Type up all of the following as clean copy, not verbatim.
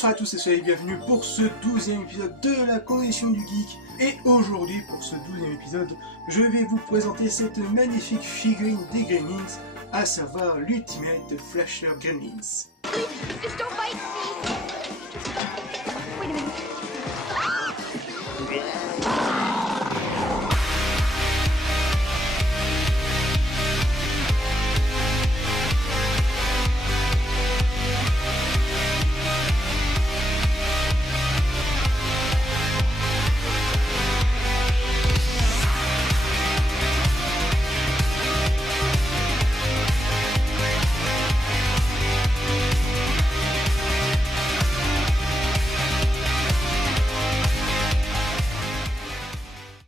Bonsoir à tous et soyez bienvenus pour ce 12e épisode de la collection du geek. Et aujourd'hui, pour ce 12e épisode, je vais vous présenter cette magnifique figurine des Gremlins, à savoir l'Ultimate Flasher Gremlins. Just don't bite me. Wait a minute.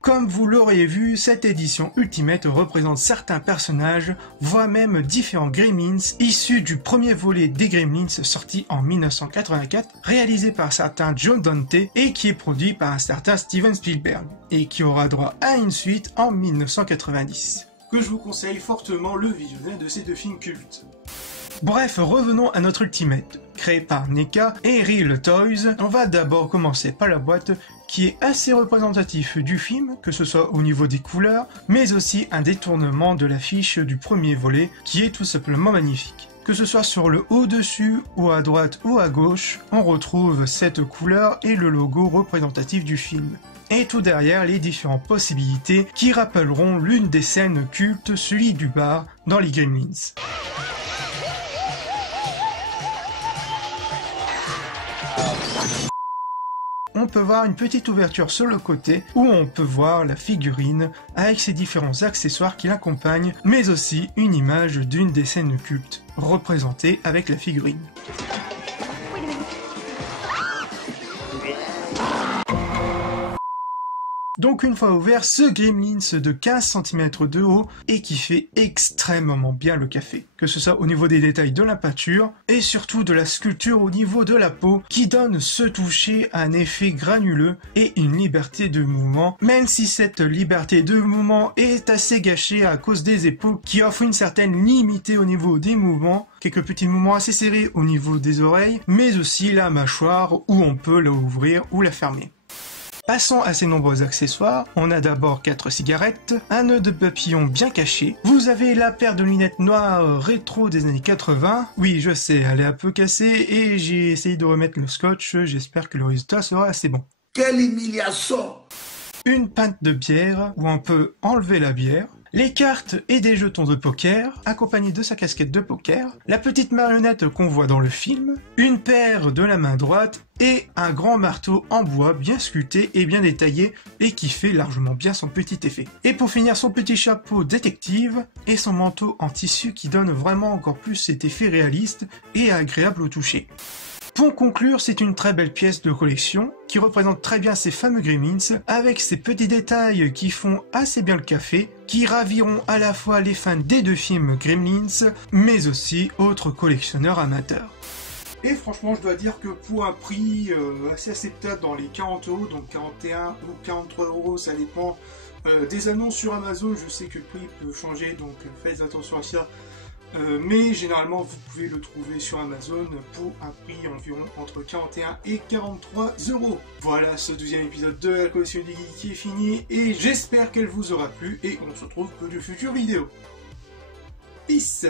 Comme vous l'aurez vu, cette édition Ultimate représente certains personnages, voire même différents Gremlins, issus du premier volet des Gremlins sorti en 1984, réalisé par certain Joe Dante et qui est produit par un certain Steven Spielberg, et qui aura droit à une suite en 1990. Que je vous conseille fortement le visionnement de ces deux films cultes. Bref, revenons à notre Ultimate. Créé par NECA et Real Toys, on va d'abord commencer par la boîte qui est assez représentatif du film, que ce soit au niveau des couleurs, mais aussi un détournement de l'affiche du premier volet qui est tout simplement magnifique. Que ce soit sur le haut dessus, ou à droite ou à gauche, on retrouve cette couleur et le logo représentatif du film. Et tout derrière les différentes possibilités qui rappelleront l'une des scènes cultes, celui du bar dans les Gremlins. On peut voir une petite ouverture sur le côté où on peut voir la figurine avec ses différents accessoires qui l'accompagnent, mais aussi une image d'une des scènes cultes représentée avec la figurine. Donc une fois ouvert, ce Gremlins de 15 cm de haut et qui fait extrêmement bien le café. Que ce soit au niveau des détails de la peinture et surtout de la sculpture au niveau de la peau qui donne ce toucher un effet granuleux et une liberté de mouvement, même si cette liberté de mouvement est assez gâchée à cause des épaules qui offrent une certaine limité au niveau des mouvements, quelques petits mouvements assez serrés au niveau des oreilles, mais aussi la mâchoire où on peut la ouvrir ou la fermer. Passons à ces nombreux accessoires. On a d'abord 4 cigarettes, un nœud de papillon bien caché, vous avez la paire de lunettes noires rétro des années 80, oui je sais, elle est un peu cassée et j'ai essayé de remettre le scotch, j'espère que le résultat sera assez bon. Quelle humiliation! Une pinte de bière où on peut enlever la bière, les cartes et des jetons de poker, accompagnés de sa casquette de poker, la petite marionnette qu'on voit dans le film, une paire de la main droite et un grand marteau en bois bien sculpté et bien détaillé et qui fait largement bien son petit effet. Et pour finir, son petit chapeau détective et son manteau en tissu qui donne vraiment encore plus cet effet réaliste et agréable au toucher. Pour conclure, c'est une très belle pièce de collection qui représente très bien ces fameux Gremlins avec ces petits détails qui font assez bien le café, qui raviront à la fois les fans des deux films Gremlins, mais aussi autres collectionneurs amateurs. Et franchement, je dois dire que pour un prix assez acceptable dans les 40 €, donc 41 ou 43 €, ça dépend des annonces sur Amazon, je sais que le prix peut changer, donc faites attention à ça. Mais généralement vous pouvez le trouver sur Amazon pour un prix environ entre 41 et 43 €. Voilà, ce 12e épisode de la collection du geek qui est fini et j'espère qu'elle vous aura plu et on se retrouve pour de futures vidéos. Peace!